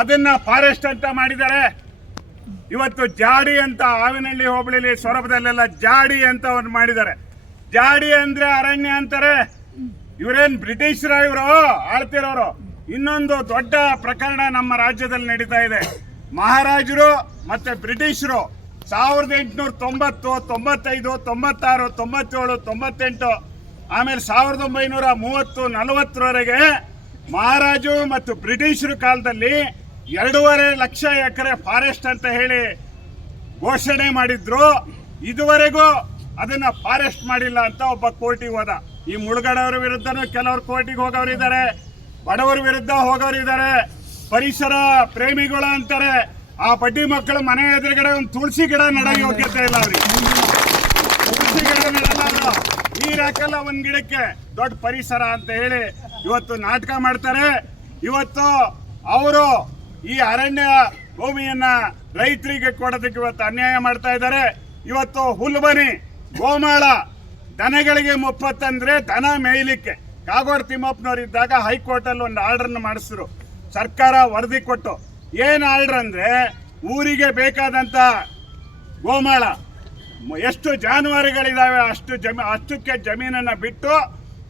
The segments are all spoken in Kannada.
ಅದನ್ನ ಫಾರೆಸ್ಟ್ ಅಂತ ಮಾಡಿದ್ದಾರೆ. ಇವತ್ತು ಜಾಡಿ ಅಂತ ಆವಿನಹಳ್ಳಿ ಹೋಬಳಿಲಿ ಸೊರಬದಲ್ಲೆಲ್ಲ ಜಾಡಿ ಅಂತ ಒಂದು ಮಾಡಿದ್ದಾರೆ. ಜಾಡಿ ಅಂದ್ರೆ ಅರಣ್ಯ ಅಂತಾರೆ. ಇವರೇನ್ ಬ್ರಿಟಿಷರ ಇವರು ಆಳ್ತಿರೋರು? ಇನ್ನೊಂದು ದೊಡ್ಡ ಪ್ರಕರಣ ನಮ್ಮ ರಾಜ್ಯದಲ್ಲಿ ನಡೀತಾ ಇದೆ. ಮಹಾರಾಜರು ಮತ್ತೆ ಬ್ರಿಟಿಷರು 1890, 95, 96, 97, 98 ಆಮೇಲೆ 1930, 40ವರೆಗೆ ಮಹಾರಾಜರು ಮತ್ತು ಬ್ರಿಟಿಷರು ಕಾಲದಲ್ಲಿ 2.5 ಲಕ್ಷ ಎಕರೆ ಫಾರೆಸ್ಟ್ ಅಂತ ಹೇಳಿ ಘೋಷಣೆ ಮಾಡಿದ್ರು. ಇದುವರೆಗೂ ಅದನ್ನ ಫಾರೆಸ್ಟ್ ಮಾಡಿಲ್ಲ ಅಂತ ಒಬ್ಬ ಕೋರ್ಟಿಗೆ ಹೋದ. ಈ ಮುಳುಗಡೆಯವರ ವಿರುದ್ಧನೂ ಕೆಲವರು ಕೋರ್ಟಿಗೆ ಹೋಗೋರಿದ್ದಾರೆ, ಬಡವರ ವಿರುದ್ಧ ಹೋಗೋರಿದ್ದಾರೆ, ಪರಿಸರ ಪ್ರೇಮಿಗಳು ಅಂತಾರೆ. ಆ ಬಡ್ಡಿ ಮಕ್ಕಳು ಮನೆ ಎದುರುಗಡೆ ಒಂದು ತುಳಸಿ ಗಿಡ ನೆಡೋ ಯೋಗ್ಯತೆ ಇಲ್ಲ ಅವ್ರಿಗೆ. ತುಳಸಿ ಗಿಡ ನೆಡಲ್ಲ, ನೀರ್ ಹಾಕಲ್ಲ ಒಂದ್ ಗಿಡಕ್ಕೆ. ದೊಡ್ಡ ಪರಿಸರ ಅಂತ ಹೇಳಿ ಇವತ್ತು ನಾಟಕ ಮಾಡ್ತಾರೆ. ಇವತ್ತು ಅವರು ಈ ಅರಣ್ಯ ಭೂಮಿಯನ್ನ ರೈತರಿಗೆ ಕೊಡೋದಕ್ಕೆ ಇವತ್ತು ಅನ್ಯಾಯ ಮಾಡ್ತಾ ಇದ್ದಾರೆ. ಇವತ್ತು ಹುಲ್ಬನಿ, ಗೋಮಾಳ, ದನಗಳಿಗೆ ಮುಪ್ಪತ್ತಂದ್ರೆ ದನ ಮೇಯ್ಲಿಕ್ಕೆ ಕಾಗೋಡು ತಿಮ್ಮಪ್ಪನವರಿದ್ದಾಗ ಹೈಕೋರ್ಟ್ ಅಲ್ಲಿ ಒಂದು ಆರ್ಡರ್ನ ಮಾಡಿಸಿದ್ರು. ಸರ್ಕಾರ ವರದಿ ಕೊಟ್ಟು ಏನ್ ಆರ್ಡರ್ ಅಂದ್ರೆ, ಊರಿಗೆ ಬೇಕಾದಂತ ಗೋಮಾಳ ಎಷ್ಟು ಜಾನುವಾರುಗಳಿದಾವೆ ಅಷ್ಟಕ್ಕೆ ಜಮೀನನ್ನ ಬಿಟ್ಟು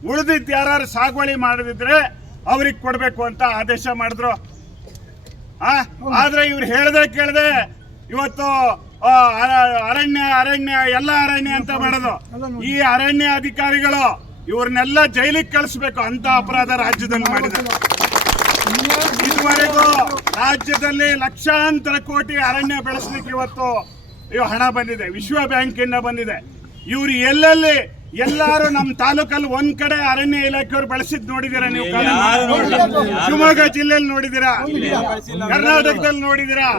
ಉಳಿದಿದ್ದು ಯಾರು ಸಾಗುವಳಿ ಮಾಡದಿದ್ರೆ ಅವ್ರಿಗೆ ಕೊಡ್ಬೇಕು ಅಂತ ಆದೇಶ ಮಾಡಿದ್ರು. ಆದ್ರೆ ಇವ್ರು ಹೇಳ್ದೆ ಕೇಳ್ದೆ ಇವತ್ತು ಅರಣ್ಯ ಎಲ್ಲ ಅರಣ್ಯ ಅಂತ ಮಾಡೋದು. ಈ ಅರಣ್ಯ ಅಧಿಕಾರಿಗಳು ಇವ್ರನ್ನೆಲ್ಲ ಜೈಲಿಗೆ ಕಳಿಸ್ಬೇಕು ಅಂತ ಅಪರಾಧ ರಾಜ್ಯದಲ್ಲಿ ಮಾಡಿದ್ದಾರೆ. ಇದುವರೆಗೂ ರಾಜ್ಯದಲ್ಲಿ ಲಕ್ಷಾಂತರ ಕೋಟಿ ಅರಣ್ಯ ಬೆಳೆಸಲಿಕ್ಕೆ ಇವತ್ತು ಹಣ ಬಂದಿದೆ, ವಿಶ್ವ ಬ್ಯಾಂಕ್ ಇಂದ ಬಂದಿದೆ. ಇವ್ರು ಎಲ್ಲೆಲ್ಲಿ ಎಲ್ಲಾರು ನಮ್ಮ ತಾಲೂಕಲ್ಲಿ ಒಂದ್ ಕಡೆ ಅರಣ್ಯ ಇಲಾಖೆಯವರು ಬೆಳೆಸಿದ್ ನೋಡಿದೀರಾ ನೀವು? ಶಿವಮೊಗ್ಗ ಜಿಲ್ಲೆಯಲ್ಲಿ ನೋಡಿದೀರಾ? ಕರ್ನಾಟಕದಲ್ಲಿ ನೋಡಿದೀರಾ?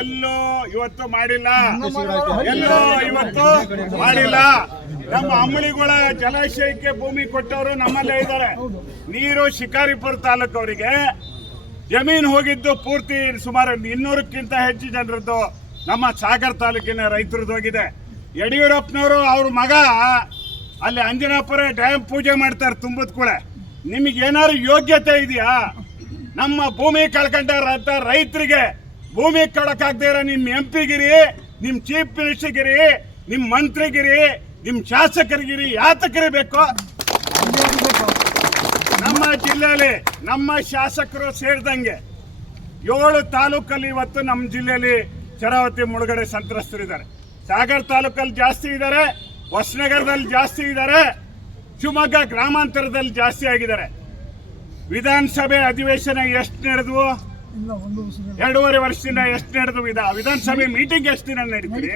ಎಲ್ಲೋ ಇವತ್ತು ಮಾಡಿಲ್ಲ, ಎಲ್ಲೋ ಇವತ್ತು ಮಾಡಿಲ್ಲ. ನಮ್ಮ ಅಂಬಳಿಗಳ ಜಲಾಶಯಕ್ಕೆ ಭೂಮಿ ಕೊಟ್ಟವರು ನಮ್ಮಲ್ಲೇ ಇದ್ದಾರೆ. ನೀರು ಶಿಕಾರಿಪುರ ತಾಲೂಕವರಿಗೆ ಜಮೀನು ಹೋಗಿದ್ದು ಪೂರ್ತಿ ಸುಮಾರು 200ಕ್ಕಿಂತ ಹೆಚ್ಚು ಜನರದ್ದು ನಮ್ಮ ಸಾಗರ ತಾಲೂಕಿನ ರೈತರದ್ದು ಹೋಗಿದೆ. ಯಡಿಯೂರಪ್ಪನವರು ಅವ್ರ ಮಗ ಅಲ್ಲಿ ಅಂಜನಾಪುರ ಡ್ಯಾಮ್ ಪೂಜೆ ಮಾಡ್ತಾರೆ ತುಂಬದ ಕೂಡ. ನಿಮಗೆ ಏನಾದ್ರು ಯೋಗ್ಯತೆ ಇದೆಯಾ? ನಮ್ಮ ಭೂಮಿ ಕಳ್ಕೊಂಡ ರೈತರಿಗೆ ಭೂಮಿ ಕೊಡಕ್ಕಾಗದೇ ಇರೋ ನಿಮ್ಮ MP ಗಿರಿ, ನಿಮ್ಮ ಚೀಫ್ ಮಿನಿಸ್ಟರ್ ಗಿರಿ, ನಿಮ್ಮ ಮಂತ್ರಿಗಿರಿ, ನಿಮ್ಮ ಶಾಸಕರಿಗಿರಿ ಯಾತಕರಿ ಬೇಕು? ನಮ್ಮ ಜಿಲ್ಲೆಯಲ್ಲಿ ನಮ್ಮ ಶಾಸಕರು ಸೇರಿದಂಗೆ 7 ತಾಲೂಕಲ್ಲಿ ಇವತ್ತು ನಮ್ಮ ಜಿಲ್ಲೆಯಲ್ಲಿ ಶರಾವತಿ ಮುಳುಗಡೆ ಸಂತ್ರಸ್ತರಿದ್ದಾರೆ. ಸಾಗರ ತಾಲೂಕಲ್ಲಿ ಜಾಸ್ತಿ ಇದ್ದಾರೆ, ಹೊಸನಗರದಲ್ಲಿ ಜಾಸ್ತಿ ಇದ್ದಾರೆ, ಶಿವಮೊಗ್ಗ ಗ್ರಾಮಾಂತರದಲ್ಲಿ ಜಾಸ್ತಿ ಆಗಿದ್ದಾರೆ. ವಿಧಾನಸಭೆ ಅಧಿವೇಶನ ಎಷ್ಟು ನಡೆದವು? 2.5 ವರ್ಷದಿಂದ ಎಷ್ಟು ನಡೆದು? ವಿಧಾನಸಭೆ ಮೀಟಿಂಗ್ ಎಷ್ಟು ದಿನ ನಡೀತೀರಿ?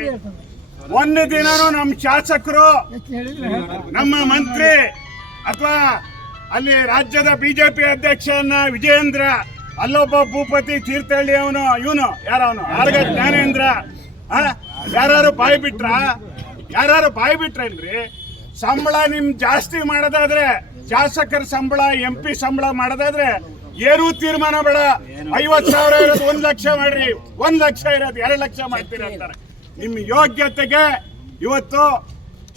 ಒಂದು ದಿನನೂ ನಮ್ಮ ಶಾಸಕರು, ನಮ್ಮ ಮಂತ್ರಿ ಅಥವಾ ಅಲ್ಲಿ ರಾಜ್ಯದ ಬಿಜೆಪಿ ಅಧ್ಯಕ್ಷನ ವಿಜಯೇಂದ್ರ, ಅಲ್ಲೊಬ್ಬ ಭೂಪತಿ ತೀರ್ಥಹಳ್ಳಿ, ಇವನು ಯಾರವನು ಆರ್ಗ ಜ್ಞಾನೇಂದ್ರ, ಯಾರು ಬಾಯಿ ಬಿಟ್ರ? ಯಾರು ಬಾಯಿ ಬಿಟ್ರೇನ್ರಿ? ಸಂಬಳ ನಿಮ್ ಜಾಸ್ತಿ ಮಾಡೋದಾದ್ರೆ, ಶಾಸಕರ ಸಂಬಳ, MP ಸಂಬಳ ಮಾಡೋದಾದ್ರೆ ಏನೂ ತೀರ್ಮಾನ ಬೇಡ. 50,000 ಇರೋದು 1 ಲಕ್ಷ ಮಾಡ್ರಿ, 1 ಲಕ್ಷ ಇರೋದು 2 ಲಕ್ಷ ಮಾಡ್ತೀರಿ ಅಂತಾರೆ. ನಿಮ್ಮ ಯೋಗ್ಯತೆಗೆ ಇವತ್ತು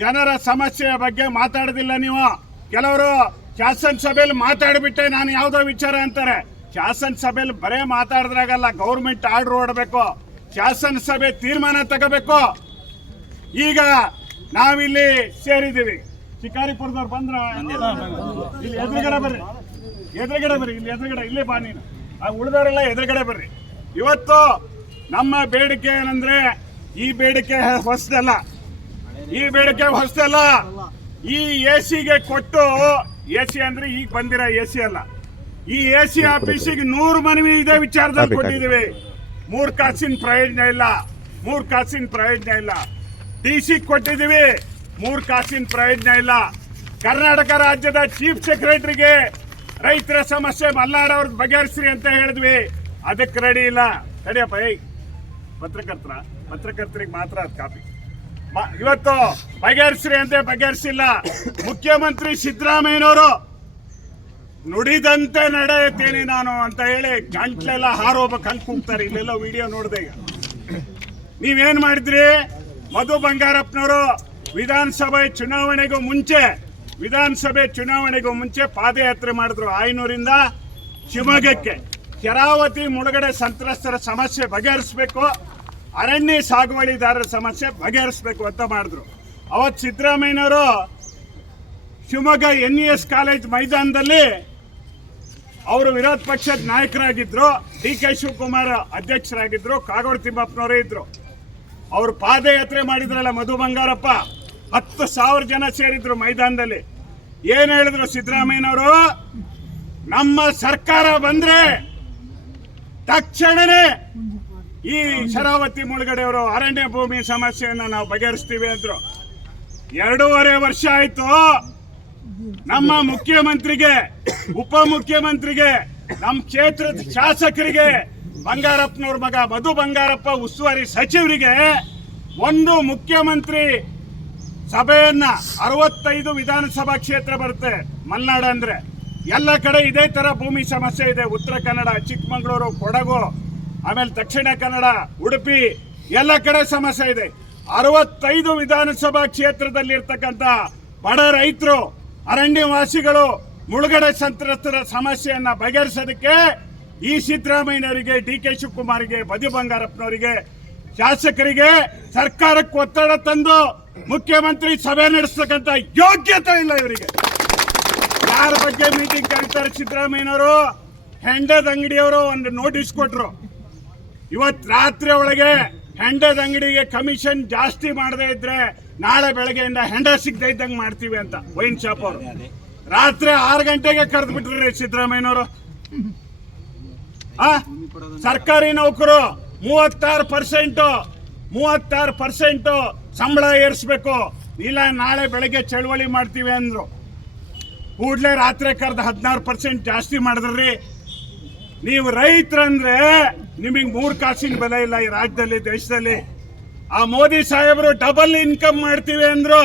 ಜನರ ಸಮಸ್ಯೆಯ ಬಗ್ಗೆ ಮಾತಾಡೋದಿಲ್ಲ ನೀವು. ಕೆಲವರು ಶಾಸನಸಭೆಯಲ್ಲಿ ಮಾತಾಡ್ಬಿಟ್ಟೆ ನಾನು ಯಾವುದೋ ವಿಚಾರ ಅಂತಾರೆ. ಶಾಸನಸಭೆಯಲ್ಲಿ ಬರೇ ಮಾತಾಡಿದ್ರಾಗಲ್ಲ, ಗೌರ್ಮೆಂಟ್ ಆರ್ಡರ್ ಹೊರಡಬೇಕು, ಶಾಸನಸಭೆ ತೀರ್ಮಾನ ತಗೋಬೇಕು. ಈಗ ನಾವಿಲ್ಲಿ ಸೇರಿದ್ದೀವಿ, ಶಿಕಾರಿಪುರದವ್ರು ಬಂದ್ರ ಇಲ್ಲಿ ಎದುರುಗಡೆ ಬರ್ರಿ, ಇಲ್ಲಿ ಎದುರುಗಡೆ ಇಲ್ಲೇ ಬಾ ನೀನು, ಉಳಿದವರೆಲ್ಲ ಎದುರುಗಡೆ ಬರ್ರಿ. ಇವತ್ತು ನಮ್ಮ ಬೇಡಿಕೆ ಏನಂದ್ರೆ, ಈ ಬೇಡಿಕೆ ಹೊಸದಲ್ಲ, ಈ AC ಕೊಟ್ಟು, AC ಅಂದ್ರೆ ಈಗ ಬಂದಿರೋ AC ಅಲ್ಲ, ಈ AC ಆಫೀಸಿಗೆ 100 ಮನವಿ ಇದೇ ವಿಚಾರದಲ್ಲಿ ಕೊಟ್ಟಿದ್ದೀವಿ. 3 ಕಾಸಿನ ಪ್ರಯೋಜನ ಇಲ್ಲ. DC ಕೊಟ್ಟಿದ್ದೀವಿ, 3 ಕಾಸಿನ ಪ್ರಯೋಜನ ಇಲ್ಲ. ಕರ್ನಾಟಕ ರಾಜ್ಯದ ಚೀಫ್ ಸೆಕ್ರೆಟರಿಗೆ ರೈತರ ಸಮಸ್ಯೆ ಮಲ್ನಾಡ್ ಅವ್ರದ್ದು ಬಗೆಹರಿಸ್ರಿ ಅಂತ ಹೇಳಿದ್ವಿ, ಅದಕ್ಕೆ ರೆಡಿ ಇಲ್ಲ. ತಡಿಯಪ್ಪ, ಪತ್ರಕರ್ತರಿಗೆ ಮಾತ್ರ ಅದು ಕಾಪಿ. ಇವತ್ತು ಬಗೆಹರಿಸ್ರಿ ಅಂತ ಬಗೆಹರಿಸಿಲ್ಲ. ಮುಖ್ಯಮಂತ್ರಿ ಸಿದ್ದರಾಮಯ್ಯನವರು ನುಡಿದಂತೆ ನಡೆಯುತ್ತೇನೆ ನಾನು ಅಂತ ಹೇಳಿ ಗಂಟ್ಲೆಲ್ಲ ಹಾರೋಗ್ಬೇಕಂತ ಕೂಗ್ತಾರೆ. ಇಲ್ಲೆಲ್ಲ ವಿಡಿಯೋ ನೋಡಿದೆ. ಈಗ ನೀವೇನ್ ಮಾಡಿದ್ರಿ? ಮಧು ಬಂಗಾರಪ್ಪನವರು ವಿಧಾನಸಭೆ ಚುನಾವಣೆಗೂ ಮುಂಚೆ ಪಾದಯಾತ್ರೆ ಮಾಡಿದ್ರು. ಆಯನೂರಿಂದ ಶಿವಮೊಗ್ಗಕ್ಕೆ ಕೆರಾವತಿ ಮುಳುಗಡೆ ಸಂತ್ರಸ್ತರ ಸಮಸ್ಯೆ ಬಗೆಹರಿಸಬೇಕು, ಅರಣ್ಯ ಸಾಗುವಳಿದಾರರ ಸಮಸ್ಯೆ ಬಗೆಹರಿಸಬೇಕು ಅಂತ ಮಾಡಿದ್ರು. ಅವತ್ತು ಸಿದ್ದರಾಮಯ್ಯನವರು ಶಿವಮೊಗ್ಗ NES ಕಾಲೇಜ್ ಮೈದಾನದಲ್ಲಿ ಅವರು ವಿರೋಧ ಪಕ್ಷದ ನಾಯಕರಾಗಿದ್ರು, DK ಶಿವಕುಮಾರ್ ಅಧ್ಯಕ್ಷರಾಗಿದ್ರು, ಕಾಗೋಡು ತಿಮ್ಮಪ್ಪನವರೇ ಇದ್ರು. ಅವರು ಪಾದಯಾತ್ರೆ ಮಾಡಿದ್ರಲ್ಲ ಮಧು ಬಂಗಾರಪ್ಪ, 10,000 ಜನ ಸೇರಿದ್ರು ಮೈದಾನದಲ್ಲಿ. ಏನ್ ಹೇಳಿದ್ರು ಸಿದ್ದರಾಮಯ್ಯನವರು? ನಮ್ಮ ಸರ್ಕಾರ ಬಂದ್ರೆ ತಕ್ಷಣನೇ ಈ ಶರಾವತಿ ಮುಳುಗಡೆಯವರು ಅರಣ್ಯ ಭೂಮಿ ಸಮಸ್ಯೆಯನ್ನು ನಾವು ಬಗೆಹರಿಸ್ತೀವಿ ಅಂದ್ರು. 2.5 ವರ್ಷ ಆಯ್ತು. ನಮ್ಮ ಮುಖ್ಯಮಂತ್ರಿಗೆ, ಉಪಮುಖ್ಯಮಂತ್ರಿಗೆ, ನಮ್ಮ ಕ್ಷೇತ್ರದ ಶಾಸಕರಿಗೆ, ಬಂಗಾರಪ್ಪನವ್ರ ಮಗ ಮಧು ಬಂಗಾರಪ್ಪ ಉಸ್ತುವಾರಿ ಸಚಿವರಿಗೆ ಒಂದು ಮುಖ್ಯಮಂತ್ರಿ ಸಭೆಯನ್ನ 65 ವಿಧಾನಸಭಾ ಕ್ಷೇತ್ರ ಬರುತ್ತೆ ಮಲೆನಾಡು ಅಂದ್ರೆ. ಎಲ್ಲ ಕಡೆ ಇದೇ ತರ ಭೂಮಿ ಸಮಸ್ಯೆ ಇದೆ. ಉತ್ತರ ಕನ್ನಡ, ಚಿಕ್ಕಮಗಳೂರು, ಕೊಡಗು, ಆಮೇಲೆ ದಕ್ಷಿಣ ಕನ್ನಡ, ಉಡುಪಿ, ಎಲ್ಲ ಕಡೆ ಸಮಸ್ಯೆ ಇದೆ. 65 ವಿಧಾನಸಭಾ ಕ್ಷೇತ್ರದಲ್ಲಿ ಇರ್ತಕ್ಕಂಥ ಬಡ ರೈತರು, ಅರಣ್ಯವಾಸಿಗಳು, ಮುಳುಗಡೆ ಸಂತ್ರಸ್ತರ ಸಮಸ್ಯೆಯನ್ನ ಬಗೆಹರಿಸೋದಕ್ಕೆ ಈ ಸಿದ್ದರಾಮಯ್ಯನವರಿಗೆ, DK ಶಿವಕುಮಾರ್ಗೆ, ಮಧು ಬಂಗಾರಪ್ಪನವರಿಗೆ, ಶಾಸಕರಿಗೆ ಸರ್ಕಾರಕ್ಕೆ ಒತ್ತಡ ತಂದು ಮುಖ್ಯಮಂತ್ರಿ ಸಭೆ ನಡೆಸ್ತಕ್ಕಂಥ ಯೋಗ್ಯತೆ ಇಲ್ಲ ಇವರಿಗೆ. ಯಾರ ಬಗ್ಗೆ ಮೀಟಿಂಗ್ ಕರೀತಾರೆ ಸಿದ್ದರಾಮಯ್ಯನವರು? ಹೆಂಡದ ಅಂಗಡಿಯವರು ಒಂದು ನೋಟಿಸ್ ಕೊಟ್ರು. ಇವತ್ತು ರಾತ್ರಿ ಒಳಗೆ ಹೆಂಡದ ಅಂಗಡಿಗೆ ಕಮಿಷನ್ ಜಾಸ್ತಿ ಮಾಡದೇ ಇದ್ರೆ ನಾಳೆ ಬೆಳಗ್ಗೆಯಿಂದ ಹೆಂಡ ಸಿಗದೆ ಇದ್ದಂಗೆ ಮಾಡ್ತೀವಿ ಅಂತ ವೈನ್ ಶಾಪ್ ಅವರು ರಾತ್ರಿ 6 ಗಂಟೆಗೆ ಕರೆದು ಬಿಟ್ರಿ ಸಿದ್ದರಾಮಯ್ಯನವರು. ಸರ್ಕಾರಿ ನೌಕರು 36% ಸಂಬಳ ಏರಿಸ್ಬೇಕು, ಇಲ್ಲ ನಾಳೆ ಬೆಳಗ್ಗೆ ಚಳವಳಿ ಮಾಡ್ತೀವಿ ಅಂದ್ರು. ಕೂಡ್ಲೆ ರಾತ್ರಿ ಕರೆದು 16% ಜಾಸ್ತಿ ಮಾಡಿದ್ರಿ. ನೀವು ರೈತರಂದ್ರೆ ನಿಮಗೆ 3 ಕಾಸಿನ ಬೆಲೆ ಇಲ್ಲ ಈ ರಾಜ್ಯದಲ್ಲಿ, ದೇಶದಲ್ಲಿ. ಆ ಮೋದಿ ಸಾಹೇಬರು ಡಬಲ್ ಇನ್ಕಮ್ ಮಾಡ್ತೀವಿ ಅಂದ್ರು.